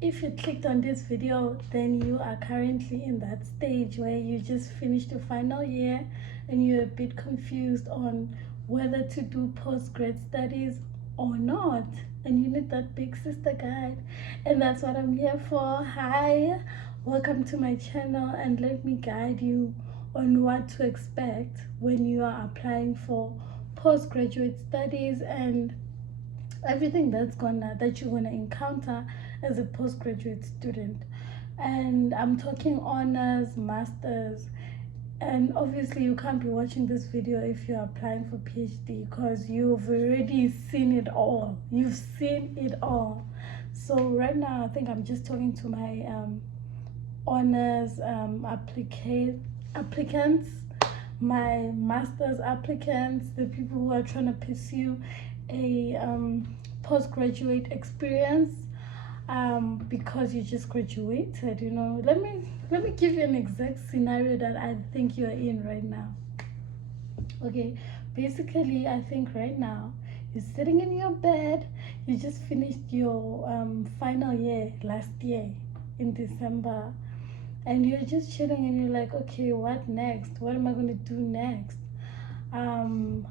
If you clicked on this video, then you are currently in that stage where you just finished your final year and you're a bit confused on whether to do postgrad studies or not, and you need that big sister guide, and that's what I'm here for. Hi, welcome to my channel, and let me guide you on what to expect when you are applying for postgraduate studies and everything that you're gonna encounter as a postgraduate student. And I'm talking honors, masters, and obviously you can't be watching this video if you're applying for PhD, because you've already seen it all. You've seen it all. So right now I think I'm just talking to my honors applicants, my master's applicants, the people who are trying to pursue a postgraduate experience, because you just graduated. Let me give you an exact scenario that I think you're in right now. Okay, basically I think right now you're sitting in your bed. You just finished your final year last year in December, and you're just chilling and you're like, okay, what next? What am I going to do next? I'm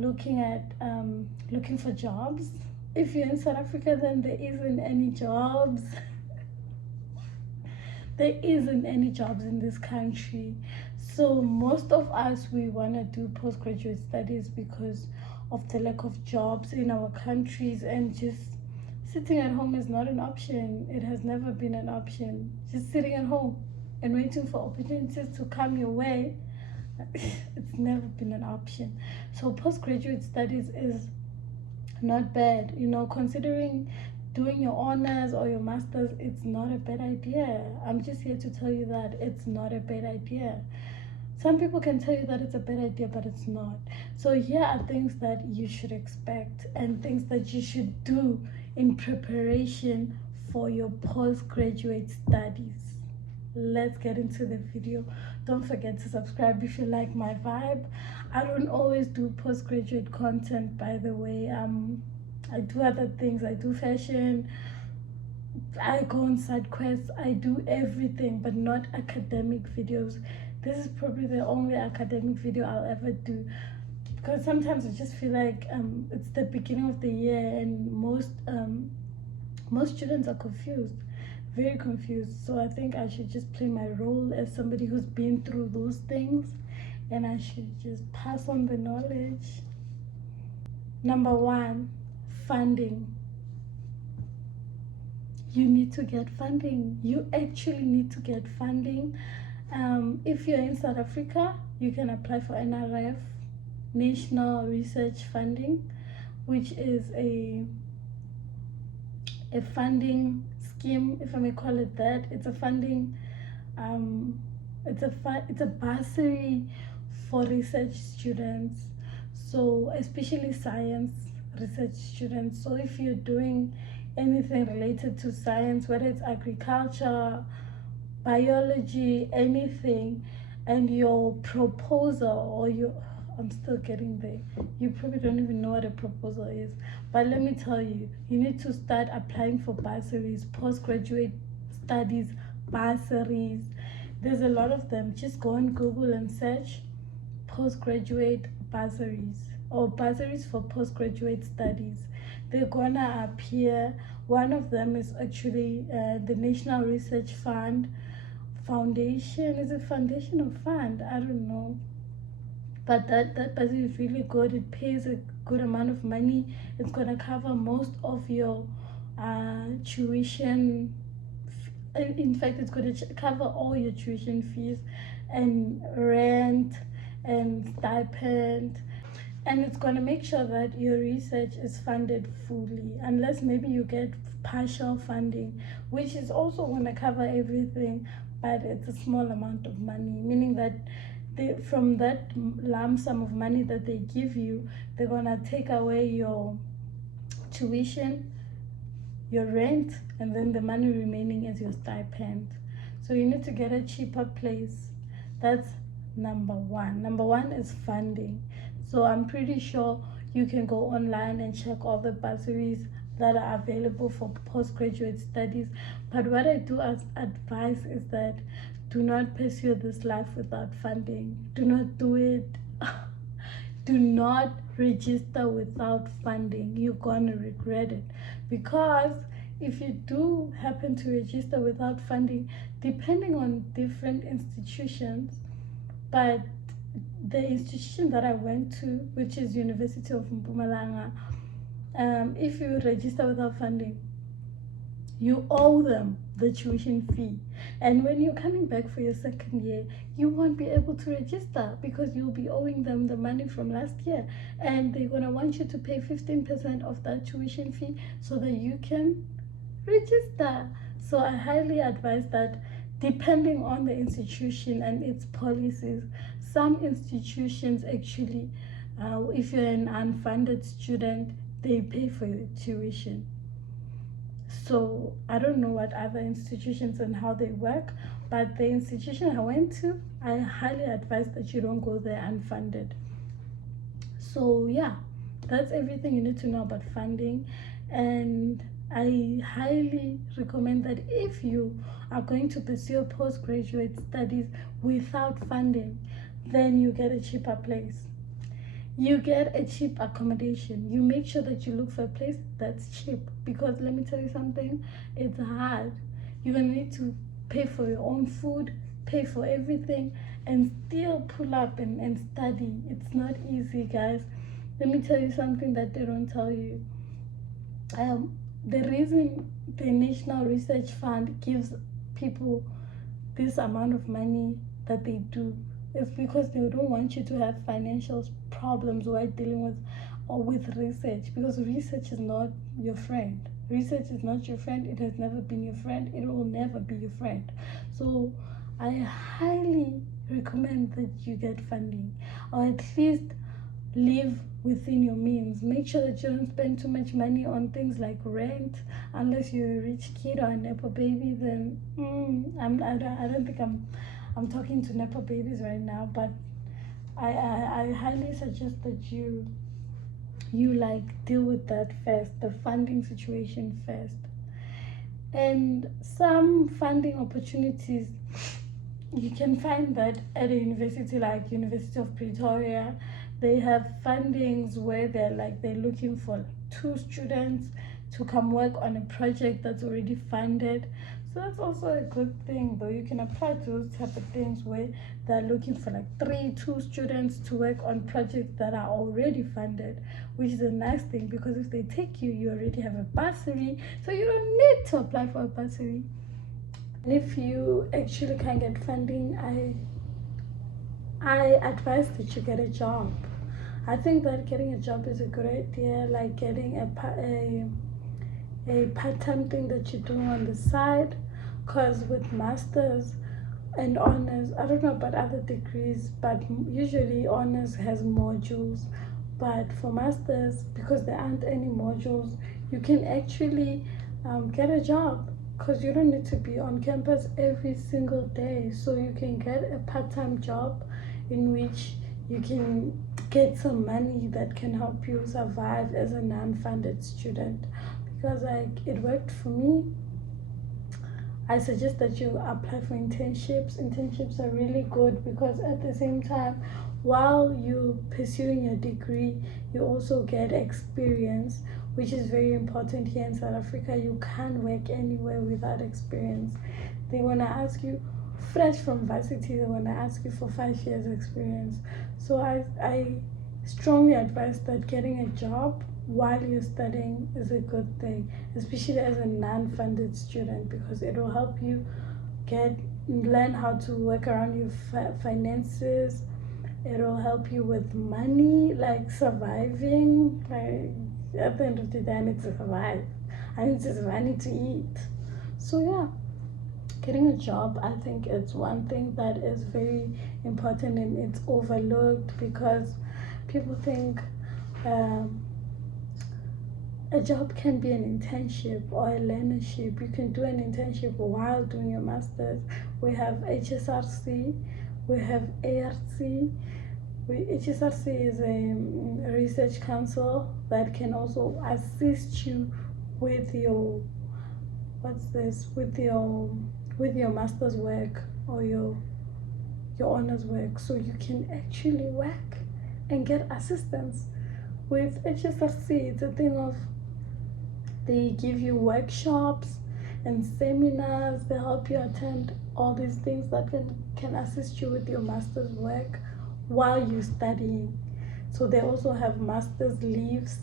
looking for jobs. If you're in South Africa, then there isn't any jobs. There isn't any jobs in this country. So most of us, we want to do postgraduate studies because of the lack of jobs in our countries, and just sitting at home is not an option. It has never been an option. Just sitting at home and waiting for opportunities to come your way, it's never been an option. So postgraduate studies is not bad, considering doing your honors or your masters. It's not a bad idea. I'm just here to tell you that it's not a bad idea. Some people can tell you that it's a bad idea, but it's not. So here are things that you should expect and things that you should do in preparation for your postgraduate studies. Let's get into the video. Don't forget to subscribe if you like my vibe. I don't always do postgraduate content, by the way. I do other things. I do fashion, I go on side quests, I do everything, but not academic videos. This is probably the only academic video I'll ever do, because sometimes I just feel like it's the beginning of the year and most students are confused, very confused. So I think I should just play my role as somebody who's been through those things, and I should just pass on the knowledge. Number one, funding. You need to get funding. You actually need to get funding. If you're in South Africa, you can apply for NRF, National Research Funding, which is a funding scheme, if I may call it that. It's a funding, it's a bursary for research students, so especially science research students. So if you're doing anything related to science, whether it's agriculture, biology, anything, and your proposal or I'm still getting there. You probably don't even know what a proposal is. But let me tell you, you need to start applying for bursaries, postgraduate studies bursaries. There's a lot of them. Just go on Google and search postgraduate bursaries or bursaries for postgraduate studies. They're gonna appear. One of them is actually the National Research Foundation. Is it foundation or fund? I don't know. But that bursary is really good. It pays a good amount of money. It's gonna cover most of your tuition. In fact, it's going to cover all your tuition fees and rent and stipend, and it's going to make sure that your research is funded fully, unless maybe you get partial funding, which is also going to cover everything, but it's a small amount of money, meaning that from that lump sum of money that they give you, they're going to take away your tuition, your rent, and then the money remaining is your stipend. So you need to get a cheaper place. That's number one. Number one is funding. So I'm pretty sure you can go online and check all the bursaries that are available for postgraduate studies. But what I do as advice is that do not pursue this life without funding. Do not do it. Do not register without funding. You're gonna regret it, because if you do happen to register without funding, depending on different institutions, but the institution that I went to, which is University of Mpumalanga, if you register without funding, you owe them the tuition fee. And when you're coming back for your second year, you won't be able to register because you'll be owing them the money from last year. And they're going to want you to pay 15% of that tuition fee so that you can register. So I highly advise that, depending on the institution and its policies, some institutions actually, if you're an unfunded student, they pay for your tuition. So I don't know what other institutions and how they work, but the institution I went to, I highly advise that you don't go there unfunded. So yeah, that's everything you need to know about funding. And I highly recommend that if you are going to pursue postgraduate studies without funding, then you get a cheaper place. You get a cheap accommodation. You make sure that you look for a place that's cheap, because let me tell you something, it's hard. You're gonna need to pay for your own food, pay for everything, and still pull up and study. It's not easy, guys. Let me tell you something that they don't tell you. The reason the National Research Fund gives people this amount of money that they do is because they don't want you to have financial problems while dealing with research, because research is not your friend. Research is not your friend. It has never been your friend. It will never be your friend. So I highly recommend that you get funding, or at least live within your means. Make sure that you don't spend too much money on things like rent, unless you're a rich kid or a Nepo baby. Then I don't think I'm talking to Nepo babies right now, but I highly suggest that you like deal with that first, the funding situation first. And some funding opportunities, you can find that at a university like University of Pretoria. They have fundings where they're looking for 2 students to come work on a project that's already funded. So that's also a good thing, though. You can apply to those type of things where they're looking for like 2 students to work on projects that are already funded, which is a nice thing, because if they take you, you already have a bursary, so you don't need to apply for a bursary. And if you actually can't get funding, I advise that you get a job. I think that getting a job is a good idea, like getting a part-time thing that you're doing on the side, because with masters and honors, I don't know about other degrees, but usually honors has modules. But for masters, because there aren't any modules, you can actually get a job, because you don't need to be on campus every single day. So you can get a part-time job in which you can get some money that can help you survive as a non-funded student. Because it worked for me. I suggest that you apply for internships. Internships are really good, because at the same time, while you're pursuing your degree, you also get experience, which is very important here in South Africa. You can't work anywhere without experience. They want to ask you, fresh from varsity, they want to ask you for 5 years experience. So I strongly advise that getting a job while you're studying is a good thing, especially as a non-funded student, because it will help you learn how to work around your finances. It will help you with money, like surviving. Like, at the end of the day, I need to survive. I need to eat. So yeah, getting a job, I think it's one thing that is very important, and it's overlooked, because people think a job can be an internship or a learnership. You can do an internship while doing your master's. We have HSRC, we have ARC. HSRC is a research council that can also assist you with your with your master's work or your honors work, so you can actually work and get assistance. With HSRC, it's a thing of they give you workshops and seminars, they help you attend all these things that can assist you with your master's work while you're studying. So they also have master's leaves.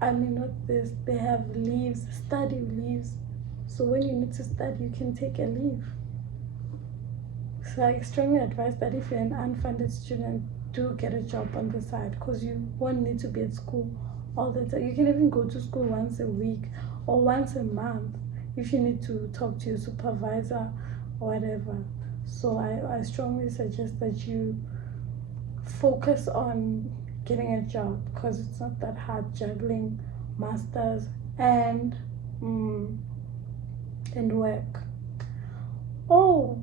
I mean, not this, they have leaves, study leaves. So when you need to study, you can take a leave. So I strongly advise that if you're an unfunded student, do get a job on the side, because you won't need to be at school all the time. You can even go to school once a week or once a month if you need to talk to your supervisor or whatever. So I strongly suggest that you focus on getting a job, because it's not that hard juggling masters and work. Oh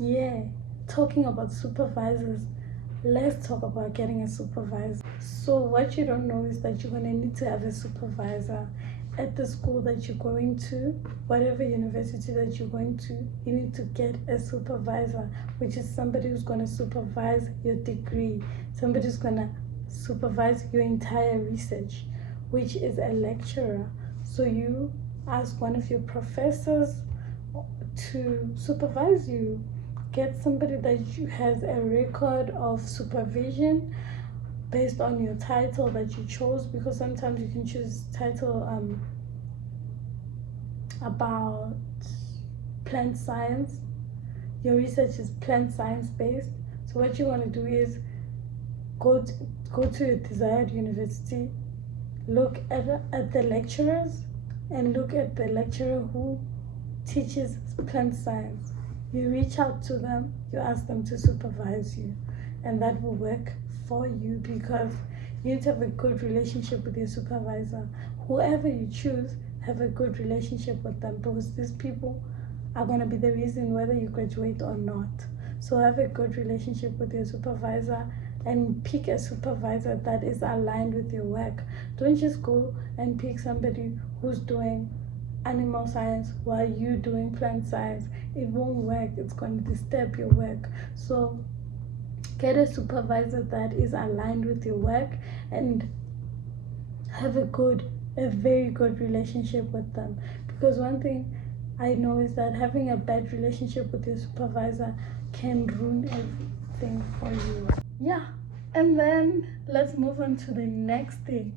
yeah, talking about supervisors, let's talk about getting a supervisor. So what you don't know is that you're going to need to have a supervisor at the school that you're going to, whatever university that you're going to. You need to get a supervisor, which is somebody who's going to supervise your degree, somebody who's going to supervise your entire research, which is a lecturer. So you ask one of your professors to supervise you. Get somebody that has a record of supervision based on your title that you chose, because sometimes you can choose title about plant science. Your research is plant science based. So what you want to do is go to your desired university, look at the lecturers, and look at the lecturer who teaches plant science. You reach out to them, you ask them to supervise you, and that will work for you, because you need to have a good relationship with your supervisor. Whoever you choose, have a good relationship with them, because these people are going to be the reason whether you graduate or not. So have a good relationship with your supervisor and pick a supervisor that is aligned with your work. Don't just go and pick somebody who's doing animal science while you're doing plant science. It won't work. It's going to disturb your work. So get a supervisor that is aligned with your work and have a very good relationship with them. Because one thing I know is that having a bad relationship with your supervisor can ruin everything for you. Yeah, and then let's move on to the next thing,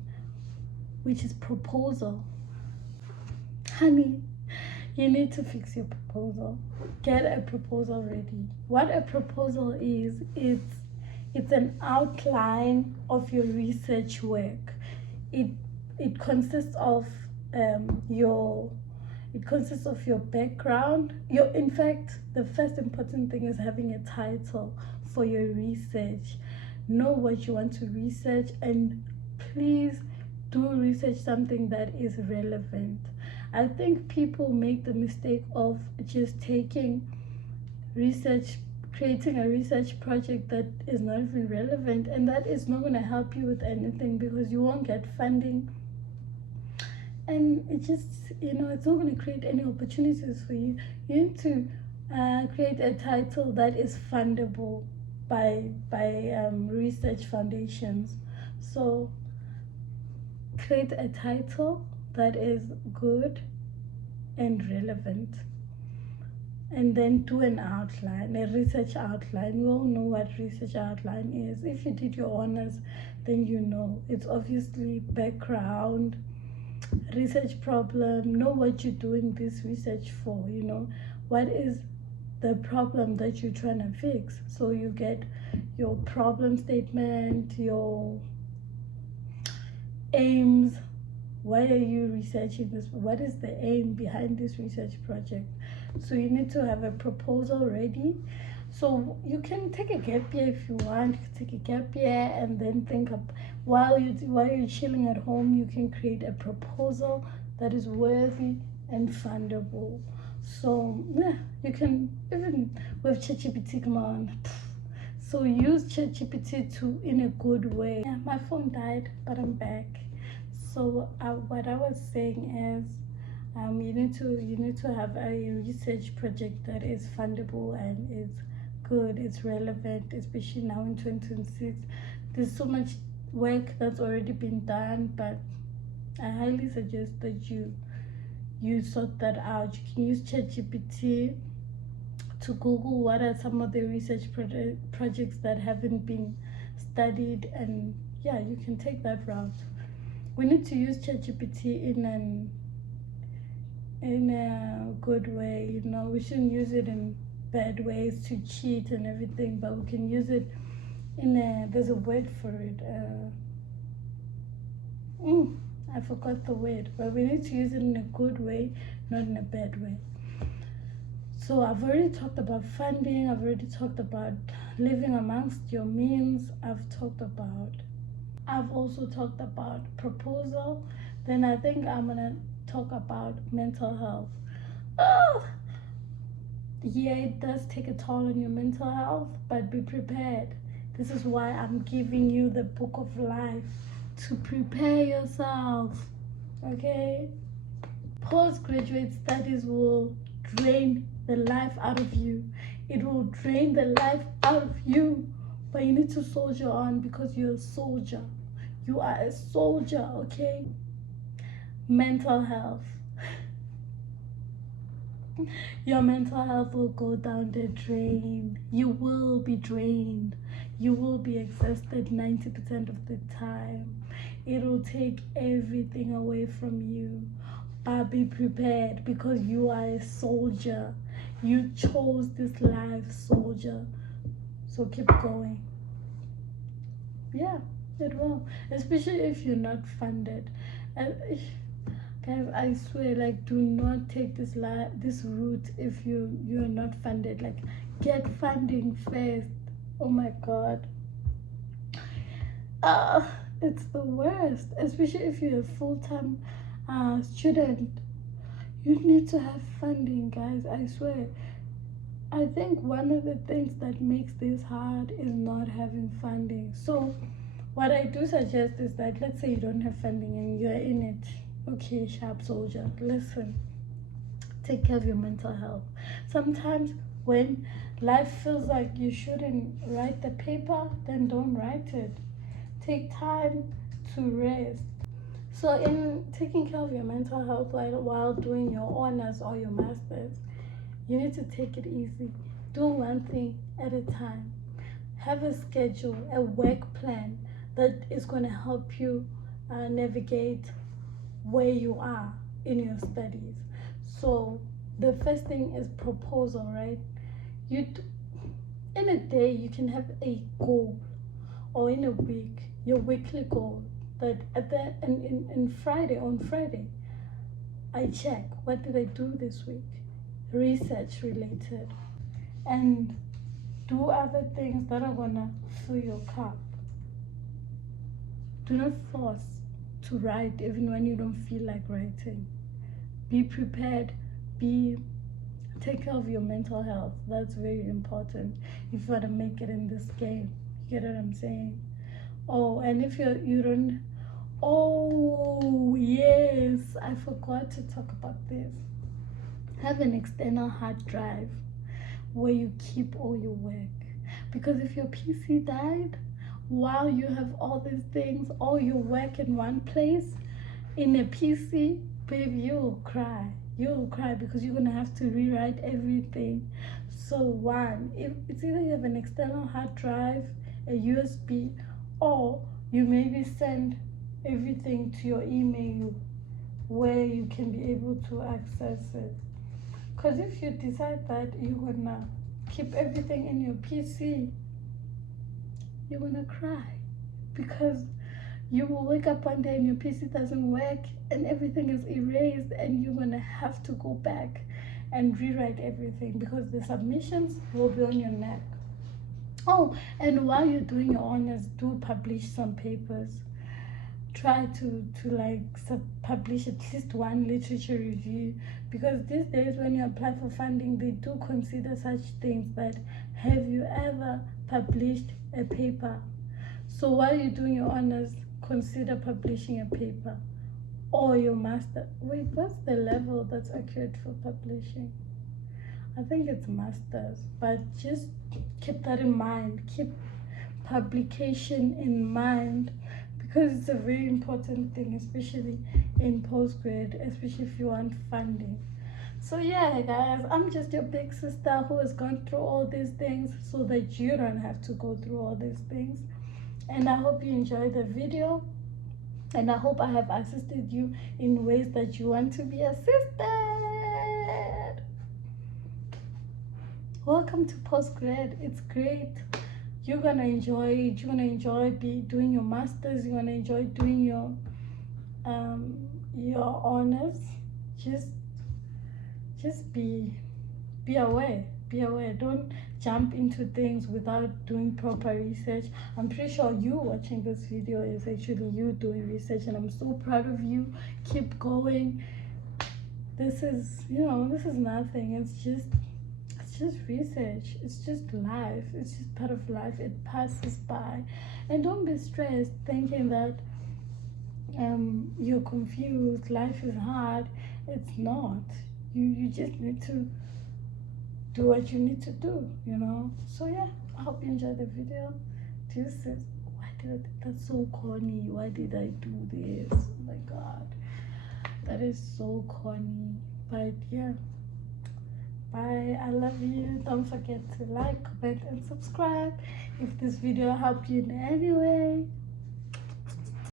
which is proposal. Honey, you need to fix your proposal. Get a proposal ready. What a proposal is, it's an outline of your research work. It consists of your background. In fact, the first important thing is having a title for your research. Know what you want to research, and please do research something that is relevant. I think people make the mistake of just creating a research project that is not even relevant, and that is not going to help you with anything, because you won't get funding, and it just, it's not going to create any opportunities for you. You need to create a title that is fundable by research foundations. So create a title that is good and relevant, and then do an outline, a research outline. You all know what research outline is. If you did your honors, then you know it's obviously background, research problem. Know what you're doing this research for. What is the problem that you're trying to fix. So you get your problem statement, your aims. Why are you researching this? What is the aim behind this research project? So you need to have a proposal ready. So you can take a gap year if you want. You can take a gap year and then think up while you're chilling at home. You can create a proposal that is worthy and fundable. So yeah, you can even with ChatGPT, come on. So use ChatGPT in a good way. Yeah, my phone died, but I'm back. So what I was saying is, you need to have a research project that is fundable and is good, it's relevant, especially now in 2026. There's so much work that's already been done, but I highly suggest that you sort that out. You can use ChatGPT to Google what are some of the research projects that haven't been studied, and yeah, you can take that route. We need to use ChatGPT in a good way. We shouldn't use it in bad ways to cheat and everything, but we can use it there's a word for it. I forgot the word, but we need to use it in a good way, not in a bad way. So I've already talked about funding, I've already talked about living amongst your means, I've also talked about proposal. Then I think I'm gonna talk about mental health. Yeah, it does take a toll on your mental health, but be prepared. This is why I'm giving you the book of life, to prepare yourself, okay? Postgraduate studies will drain the life out of you. It will drain the life out of you, but you need to soldier on, because you're a soldier. You are a soldier, okay? Mental health. Your mental health will go down the drain. You will be drained. You will be exhausted 90% of the time. It'll take everything away from you. But be prepared, because you are a soldier. You chose this life, soldier. So keep going. Yeah, it will. Especially if you're not funded. Guys, I swear, like, do not take this route if you're not funded. Like, get funding first. Oh my god. It's the worst, especially if you're a full-time student. You need to have funding, guys. I swear. I think one of the things that makes this hard is not having funding. So what I do suggest is that, let's say you don't have funding and you're in it. Okay, sharp soldier, listen. Take care of your mental health. Sometimes when life feels like you shouldn't write the paper, then don't write it. Take time to rest. So in taking care of your mental health while doing your honors or your masters, you need to take it easy. Do one thing at a time. Have a schedule, a work plan that is going to help you navigate where you are in your studies. So the first thing is proposal, right? In a day you can have a goal, or in a week your weekly goal, that on Friday I check what did I do this week, research related, and do other things that are gonna fill your cup. Do not force to write even when you don't feel like writing. Be prepared. Take care of your mental health. That's very important if you want to make it in this game. You get what I'm saying? Oh, and if you don't, oh yes, I forgot to talk about this. Have an external hard drive where you keep all your work, because if your PC died while you have all these things, all your work in one place in a PC, babe, you'll cry, because you're gonna have to rewrite everything. So if it's either you have an external hard drive, a USB, or you maybe send everything to your email where you can be able to access it. Because if you decide that you're gonna keep everything in your PC, you're gonna cry, because you will wake up one day and your PC doesn't work and everything is erased, and you're gonna have to go back and rewrite everything, because the submissions will be on your neck. Oh, and while you're doing your honors, do publish some papers. Try to publish at least one literature review, because these days when you apply for funding, they do consider such things, but have you ever published a paper? So while you're doing your honors, consider publishing a paper. or your master. Wait, what's the level that's accurate for publishing? I think it's masters, but just keep that in mind. Keep publication in mind, because it's a very important thing, especially in postgrad, especially if you want funding. So yeah, guys, I'm just your big sister who has gone through all these things so that you don't have to go through all these things. And I hope you enjoyed the video, and I hope I have assisted you in ways that you want to be assisted. Welcome to postgrad. It's great. You're gonna enjoy it. You're gonna enjoy doing your masters. You're gonna enjoy doing your honors. Just be aware. Be aware. Don't jump into things without doing proper research. I'm pretty sure you watching this video is actually you doing research, and I'm so proud of you. Keep going. This is, this is nothing. It's just research. It's just life. It's just part of life. It passes by. And don't be stressed thinking that you're confused, life is hard. It's not. You just need to do what you need to do, So yeah, I hope you enjoyed the video. That's so corny. Why did I do this? Oh my god, that is so corny. But yeah, bye. I love you. Don't forget to like, comment, and subscribe if this video helped you in any way.